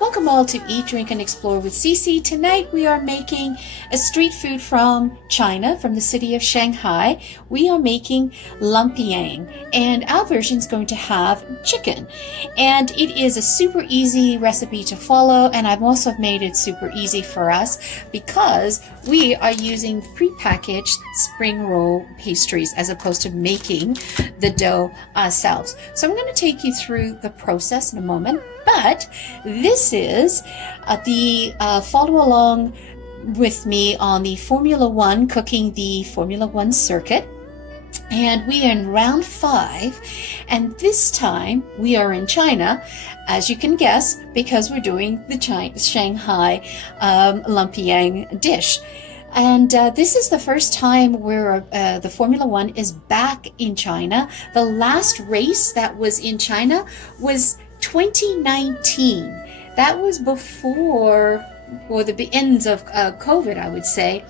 Welcome all to Eat, Drink, and Explore with Cece. Tonight we are making a street food from China, from the city of Shanghai. We are making Lumpiang, and our version is going to have chicken. And it is a super easy recipe to follow, and I've also made it super easy for us because we are using prepackaged spring roll pastries as opposed to making the dough ourselves. So I'm going to take you through the process in a moment, but this is the follow along with me on the Formula One, cooking the Formula One circuit. And we are in round 5, and this time we are in China, as you can guess, because we're doing the Shanghai Lumpiang dish. And this is the first time where the Formula One is back in China. The last race that was in China was 2019. That was before, or the ends of COVID, I would say.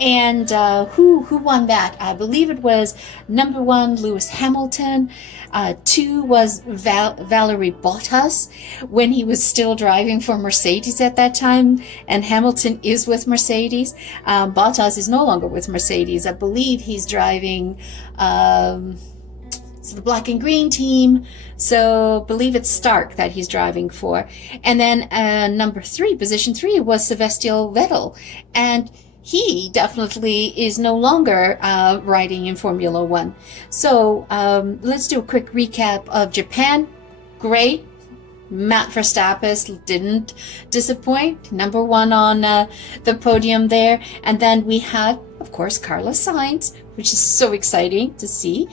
And who won that? I believe it was number 1, Lewis Hamilton. 2 was Valerie Bottas, when he was still driving for Mercedes at that time. And Hamilton is with Mercedes. Bottas is no longer with Mercedes. I believe he's driving the black and green team, so believe it's Stark that he's driving for. And then number 3, position 3, was Sebastian Vettel, and he definitely is no longer riding in Formula One. So let's do a quick recap of Japan. Great. Max Verstappen didn't disappoint, number 1 on the podium there. And then we had, of course, Carlos Sainz, which is so exciting to see.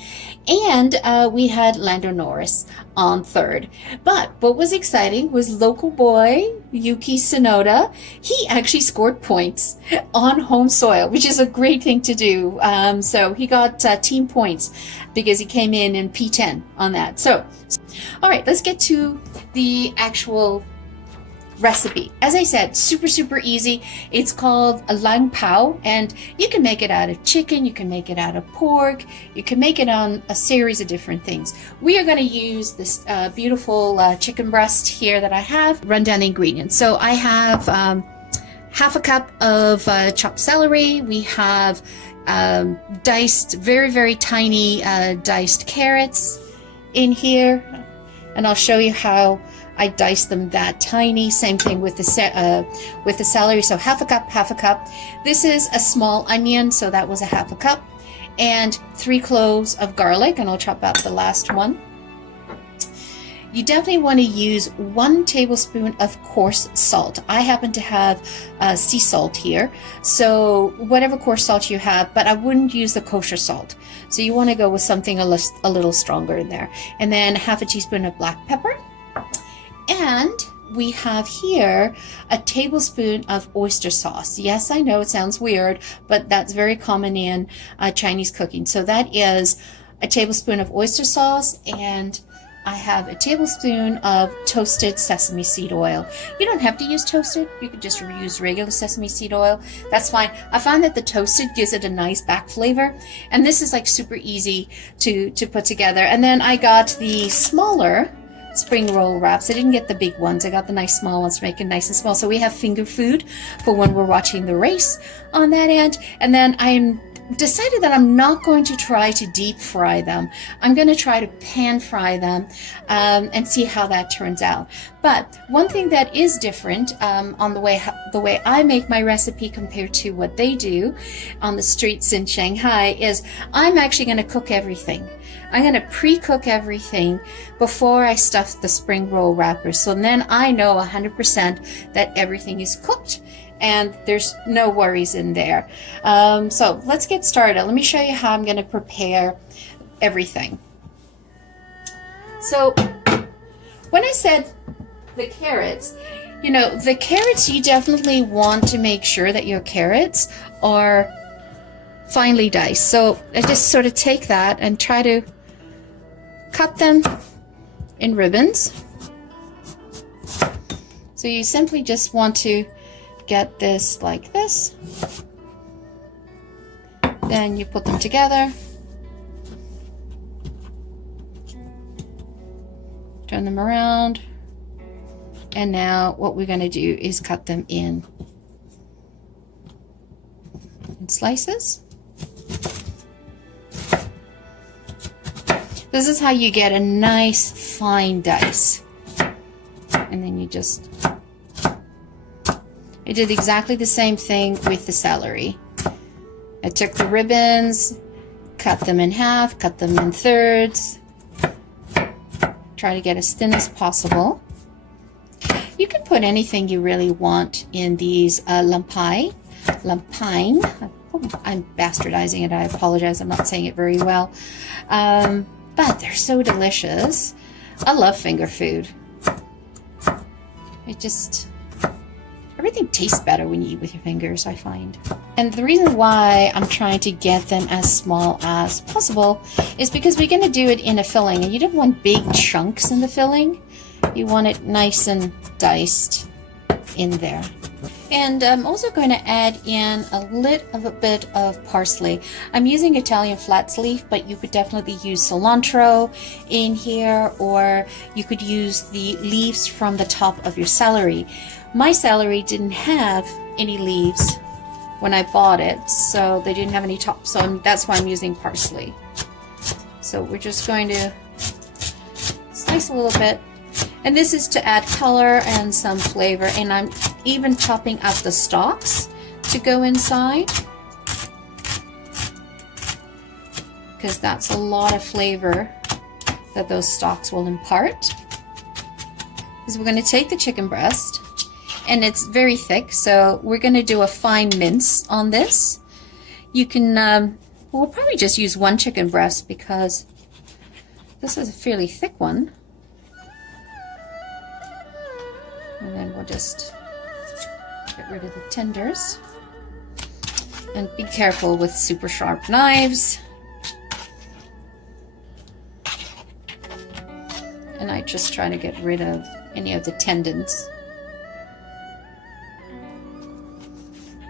And we had Lando Norris on 3rd. But what was exciting was local boy Yuki Tsunoda. He actually scored points on home soil, which is a great thing to do. So he got team points because he came in P10 on that. So, all right, let's get to the actual recipe. As I said, super easy. It's called a lang pao, and you can make it out of chicken, you can make it out of pork, you can make it on a series of different things. We are going to use this beautiful chicken breast here that I have. Run down the ingredients. So I have half a cup of chopped celery. We have diced, very tiny diced carrots in here, and I'll show you how I dice them that tiny. Same thing with the celery. So half a cup. This is a small onion, so that was a half a cup, and 3 cloves of garlic, and I'll chop out the last one. You definitely want to use 1 tablespoon of coarse salt. I happen to have sea salt here, so whatever coarse salt you have, but I wouldn't use the kosher salt. So you want to go with something a little stronger in there. And then half a teaspoon of black pepper. And we have here a tablespoon of oyster sauce. Yes, I know it sounds weird, but that's very common in Chinese cooking. So that is a tablespoon of oyster sauce, and I have a tablespoon of toasted sesame seed oil. You don't have to use toasted. You could just use regular sesame seed oil. That's fine. I find that the toasted gives it a nice back flavor. And this is like super easy to put together. And then I got the smaller spring roll wraps. I didn't get the big ones. I got the nice small ones to make it nice and small. So we have finger food for when we're watching the race on that end. And then I'm decided that I'm not going to try to deep fry them. I'm going to try to pan fry them and see how that turns out. But one thing that is different on the way I make my recipe compared to what they do on the streets in Shanghai is I'm actually going to cook everything. I'm going to pre-cook everything before I stuff the spring roll wrappers. So then I know 100% that everything is cooked and there's no worries in there. So let's get started. Let me show you how I'm going to prepare everything. So when I said the carrots, you know, the carrots, you definitely want to make sure that your carrots are finely diced. So I just sort of take that and try to cut them in ribbons. So you simply just want to get this like this. Then you put them together. Turn them around. And now what we're going to do is cut them in slices. This is how you get a nice fine dice. And then you just... I did exactly the same thing with the celery. I took the ribbons, cut them in half, cut them in thirds. Try to get as thin as possible. You can put anything you really want in these lumpine. Oh, I'm bastardizing it. I apologize. I'm not saying it very well. But they're so delicious. I love finger food. It just... everything tastes better when you eat with your fingers, I find. And the reason why I'm trying to get them as small as possible is because we're going to do it in a filling. And you don't want big chunks in the filling. You want it nice and diced in there. And I'm also going to add in a bit of parsley. I'm using Italian flax leaf, but you could definitely use cilantro in here, or you could use the leaves from the top of your celery. My celery didn't have any leaves when I bought it, so they didn't have any tops, so that's why I'm using parsley. So we're just going to slice a little bit. And this is to add color and some flavor, and I'm even chopping up the stalks to go inside, because that's a lot of flavor that those stalks will impart. Because we're going to take the chicken breast, and it's very thick, so we're going to do a fine mince on this. You can, we'll probably just use one chicken breast because this is a fairly thick one. And then we'll just get rid of the tenders. And be careful with super sharp knives. And I just try to get rid of any of the tendons.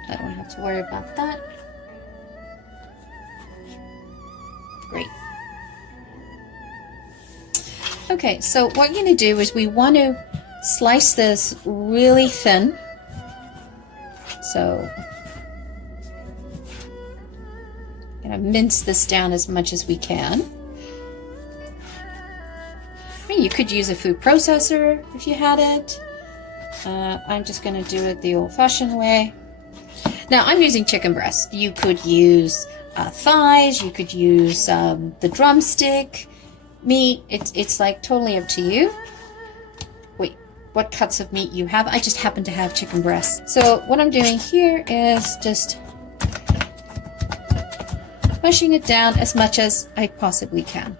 I don't have to worry about that. Great. Okay, so what we're going to do is we want to slice this really thin. So I'm going to mince this down as much as we can. I mean, you could use a food processor if you had it. I'm just going to do it the old-fashioned way. Now I'm using chicken breast. You could use thighs. You could use the drumstick meat. It's like totally up to you. Wait, what cuts of meat you have? I just happen to have chicken breast. So what I'm doing here is just pushing it down as much as I possibly can.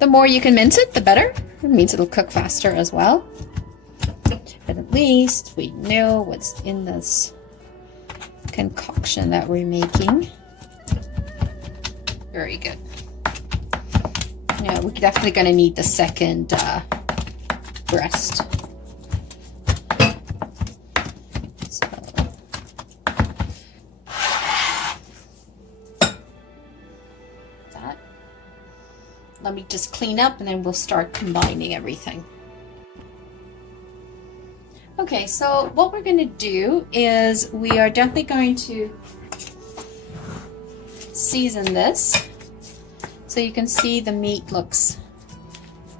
The more you can mince it, the better. It means it'll cook faster as well. But at least we know what's in this concoction that we're making. Very good. Yeah, we're definitely going to need the second breast. So. That. Let me just clean up and then we'll start combining everything. Okay, so what we're going to do is we are definitely going to season this. So you can see the meat looks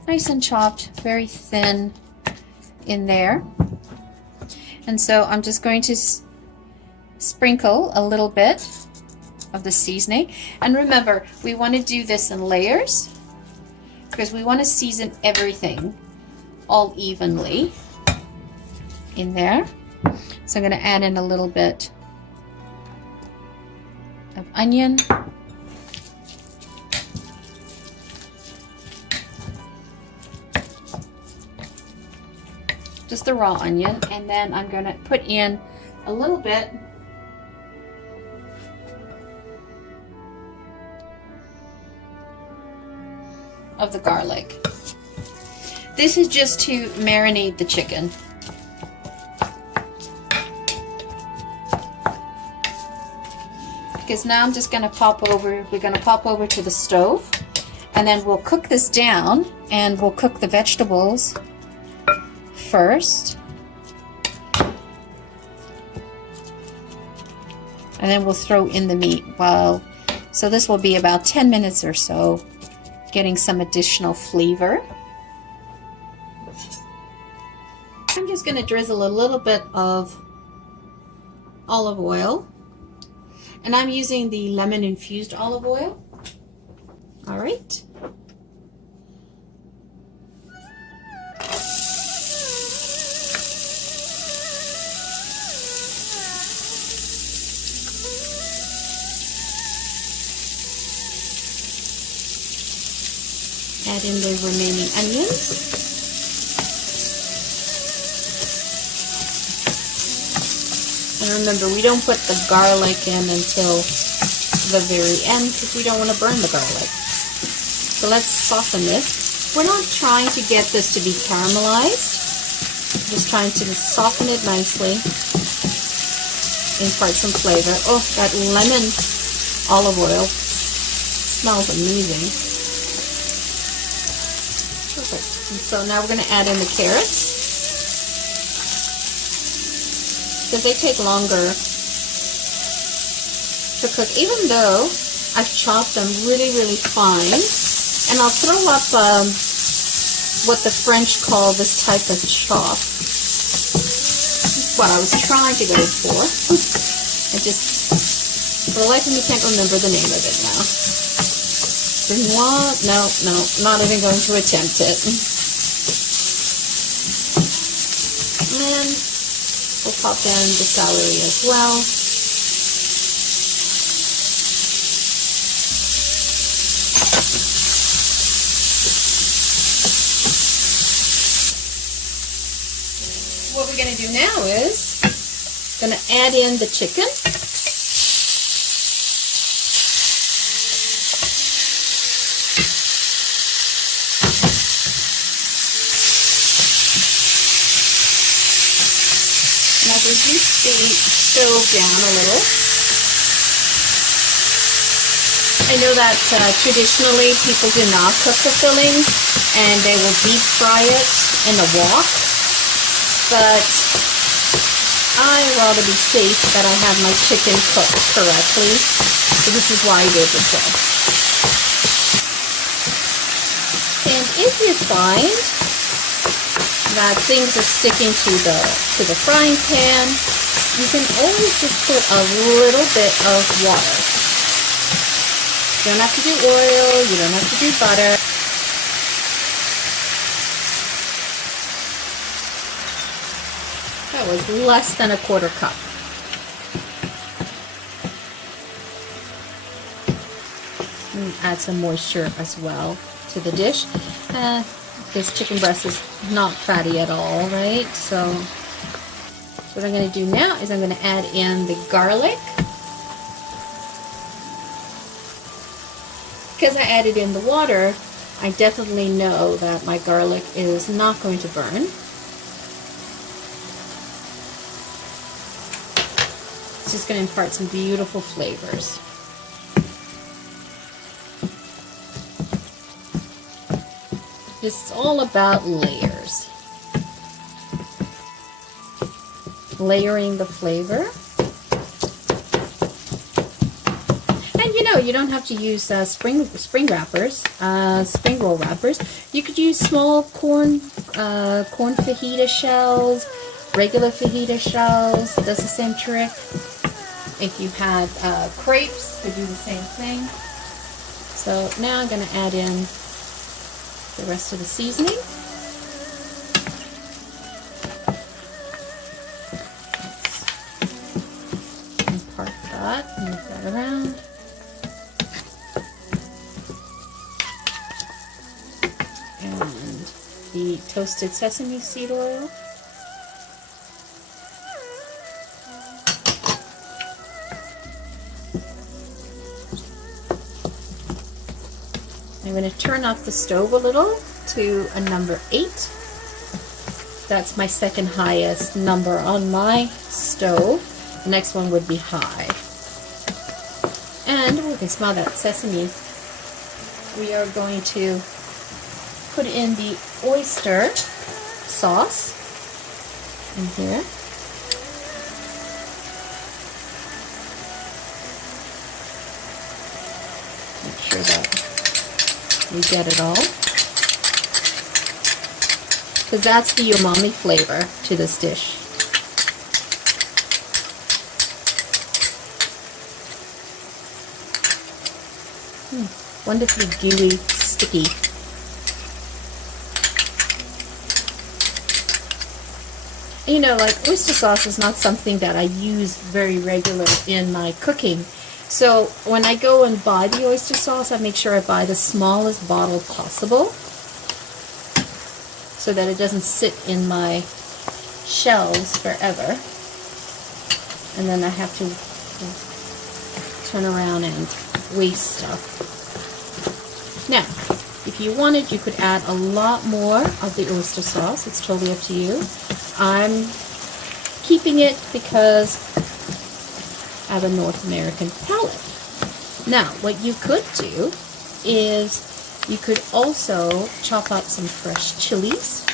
nice and chopped, very thin in there. And so I'm just going to sprinkle a little bit of the seasoning. And remember, we want to do this in layers because we want to season everything all evenly in there. So I'm going to add in a little bit of onion. Just the raw onion, and then I'm going to put in a little bit of the garlic. This is just to marinate the chicken. Because now I'm just going to we're going to pop over to the stove, and then we'll cook this down, and we'll cook the vegetables first. And then we'll throw in the meat so this will be about 10 minutes or so, getting some additional flavor. I'm just going to drizzle a little bit of olive oil, and I'm using the lemon infused olive oil. All right. Add in the remaining onions. And remember, we don't put the garlic in until the very end because we don't want to burn the garlic. So let's soften this. We're not trying to get this to be caramelized. Just trying to soften it nicely. Impart some flavor. Oh, that lemon olive oil smells amazing. Perfect. And so now we're going to add in the carrots, because they take longer to cook, even though I've chopped them really, really fine. And I'll throw up what the French call this type of chop. That's what I was trying to go for. I just, for the life of me, can't remember the name of it now. Brunoise? No, not even going to attempt it. And we'll pop down the celery as well. What we're going to do now is going to add in the chicken. Reduce the stove down a little. I know that traditionally people do not cook the filling and they will deep fry it in a wok, but I rather be safe that I have my chicken cooked correctly, so this is why I do it this way. And if you find that things are sticking to the frying pan, you can always just put a little bit of water. You don't have to do oil, you don't have to do butter. That was less than a quarter cup. And add some moisture as well to the dish. This chicken breast is not fatty at all, right? So what I'm going to do now is I'm going to add in the garlic. Because I added in the water, I definitely know that my garlic is not going to burn. It's just going to impart some beautiful flavors. It's all about layers. Layering the flavor. And you know, you don't have to use spring wrappers, spring roll wrappers. You could use small corn fajita shells, regular fajita shells, does the same trick. If you had crepes, could do the same thing. So now I'm going to add in the rest of the seasoning. Let's impart that, move that around. And the toasted sesame seed oil. I'm going to turn off the stove a little to a number 8. That's my second highest number on my stove. The next one would be high. And we can smell that sesame. We are going to put in the oyster sauce. in here. Make sure that we get it all, because that's the umami flavor to this dish. Wonderfully gooey, sticky. You know, like oyster sauce is not something that I use very regularly in my cooking. So when I go and buy the oyster sauce, I make sure I buy the smallest bottle possible so that it doesn't sit in my shelves forever. And then I have to turn around and waste stuff. Now, if you wanted, you could add a lot more of the oyster sauce. It's totally up to you. I'm keeping it because I have a North American palate. Now, what you could do is you could also chop up some fresh chilies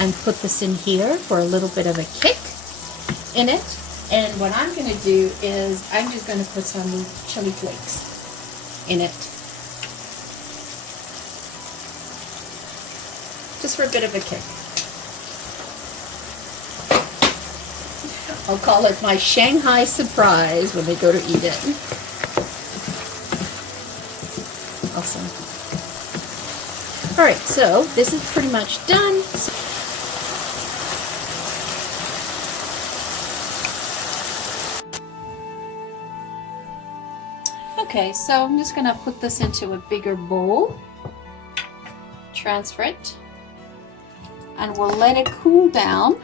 and put this in here for a little bit of a kick in it. And what I'm going to do is I'm just going to put some chili flakes in it. Just for a bit of a kick. I'll call it my Shanghai surprise when they go to eat it. Awesome. Alright, so this is pretty much done. Okay, so I'm just going to put this into a bigger bowl. Transfer it. And we'll let it cool down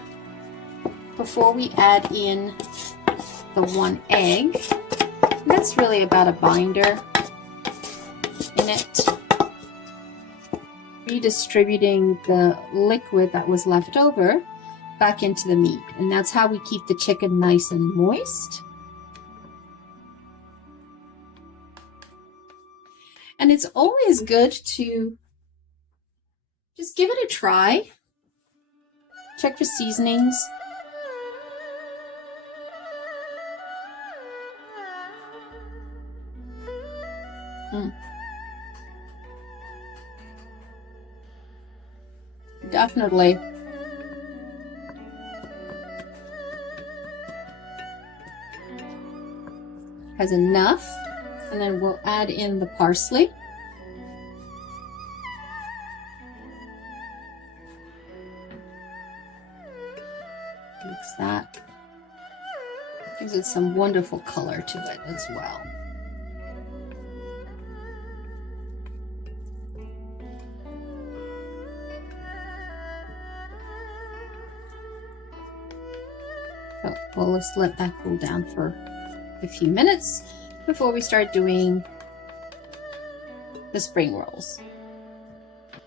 before we add in the 1 egg. And that's really about a binder in it. Redistributing the liquid that was left over back into the meat. And that's how we keep the chicken nice and moist. And it's always good to just give it a try. Check for seasonings. Definitely. Has enough. And then we'll add in the parsley. Mix that. Gives it some wonderful color to it as well. So we'll just let that cool down for a few minutes before we start doing the spring rolls.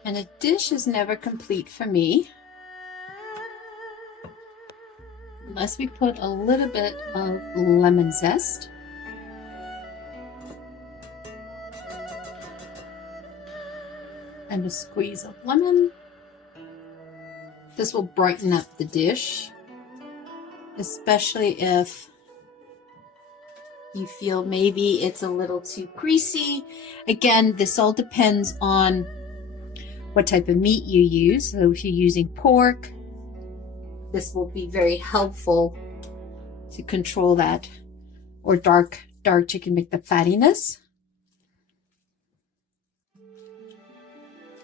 And a dish is never complete for me unless we put a little bit of lemon zest. And a squeeze of lemon. This will brighten up the dish, especially if you feel maybe it's a little too greasy. Again, this all depends on what type of meat you use. So if you're using pork, this will be very helpful to control that, or dark chicken, make the fattiness.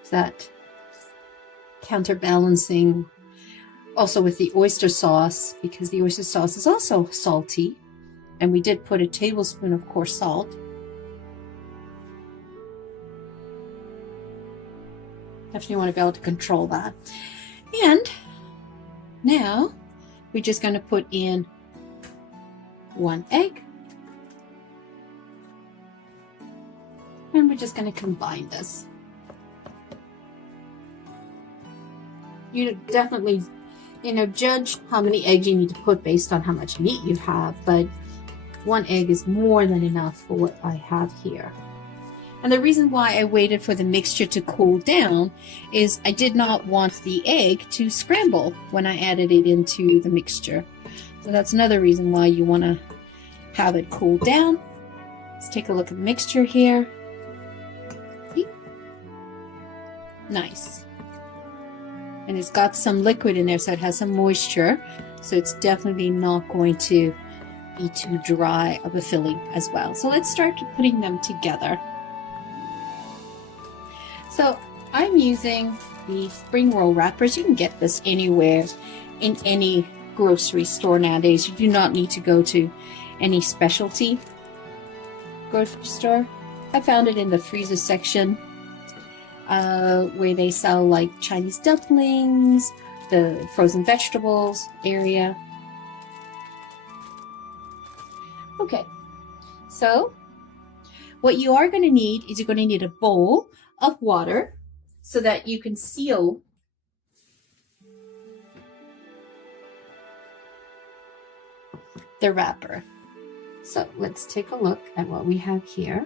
That counterbalancing also with the oyster sauce, because the oyster sauce is also salty. And we did put a tablespoon of coarse salt. Definitely want to be able to control that. And now we're just going to put in 1 egg. And we're just going to combine this. You definitely, judge how many eggs you need to put based on how much meat you have, but 1 egg is more than enough for what I have here. And the reason why I waited for the mixture to cool down is I did not want the egg to scramble when I added it into the mixture. So that's another reason why you want to have it cool down. Let's take a look at the mixture here. See? Nice. And it's got some liquid in there, so it has some moisture. So it's definitely not going to be too dry of a filling as well. So let's start putting them together. So I'm using the spring roll wrappers. You can get this anywhere in any grocery store nowadays. You do not need to go to any specialty grocery store. I found it in the freezer section where they sell like Chinese dumplings, the frozen vegetables area. Okay, so what you are going to need is you're going to need a bowl of water so that you can seal the wrapper. So let's take a look at what we have here.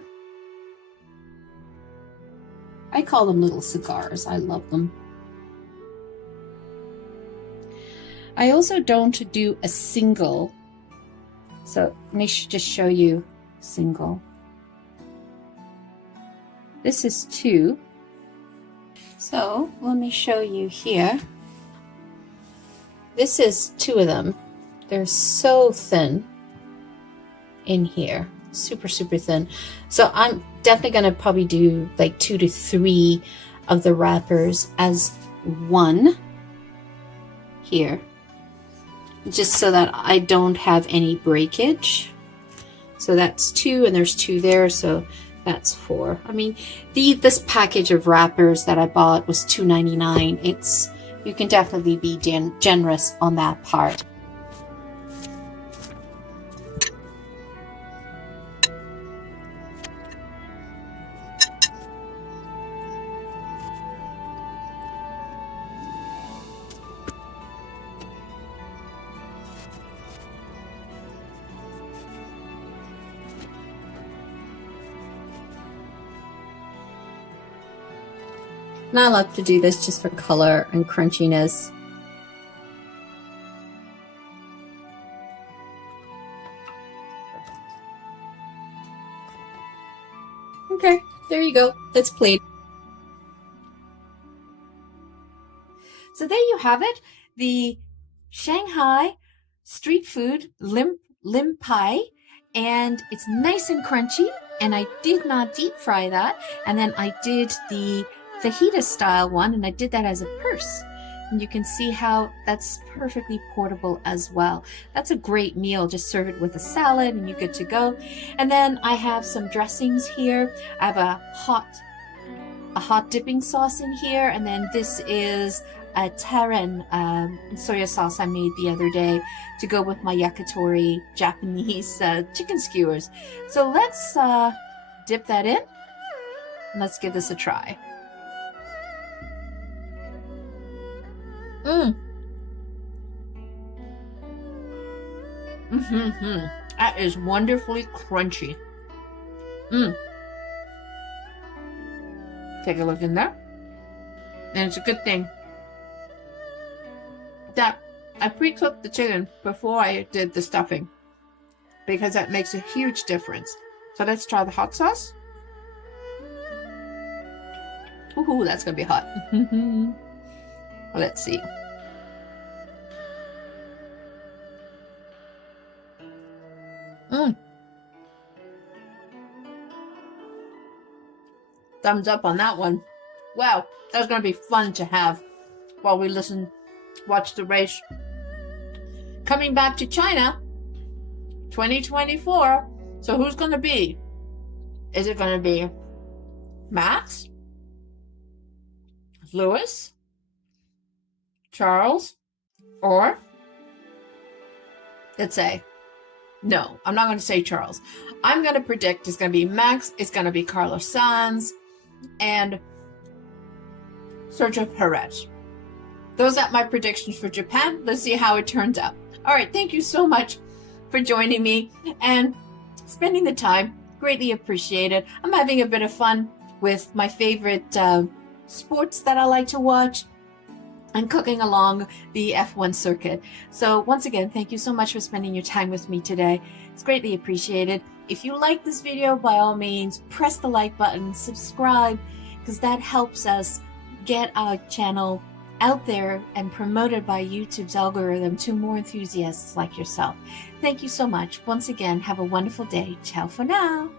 I call them little cigars. I love them. I also don't do a single. So let me just show you single. This is 2. So let me show you here. This is 2 of them. They're so thin in here. Super, super thin. So I'm definitely going to probably do like 2 to 3 of the wrappers as one here. Just so that I don't have any breakage. So that's 2 and there's 2 there. So that's 4. I mean, this package of wrappers that I bought was $2.99. You can definitely be generous on that part. And I like to do this just for color and crunchiness. Okay, there you go. Let's plate. So there you have it. The Shanghai street food Lumpiang, and it's nice and crunchy. And I did not deep fry that. And then I did the fajita style one, and I did that as a purse. And you can see how that's perfectly portable as well. That's a great meal. Just serve it with a salad and you're good to go. And then I have some dressings here. I have a hot dipping sauce in here, and then this is a Taren soya sauce I made the other day to go with my yakitori Japanese chicken skewers. So let's dip that in and let's give this a try. That is wonderfully crunchy. Take a look in there. And it's a good thing that I pre-cooked the chicken before I did the stuffing, because that makes a huge difference. So let's try the hot sauce. Ooh, that's gonna be hot. Let's see. Thumbs up on that one. Wow, that's going to be fun to have while we watch the race. Coming back to China, 2024. So who's going to be? Is it going to be Max? Lewis? Charles? Or, let's say, no, I'm not going to say Charles. I'm going to predict it's going to be Max, it's going to be Carlos Sainz, and Sergio Perez. Those are my predictions for Japan. Let's see how it turns out. All right, thank you so much for joining me and spending the time Greatly appreciated. I'm having a bit of fun with my favorite sports that I like to watch and cooking along the F1 circuit. So once again, thank you so much for spending your time with me today. It's greatly appreciated. If you like this video, by all means, press the like button, subscribe, because that helps us get our channel out there and promoted by YouTube's algorithm to more enthusiasts like yourself. Thank you so much. Once again, have a wonderful day. Ciao for now.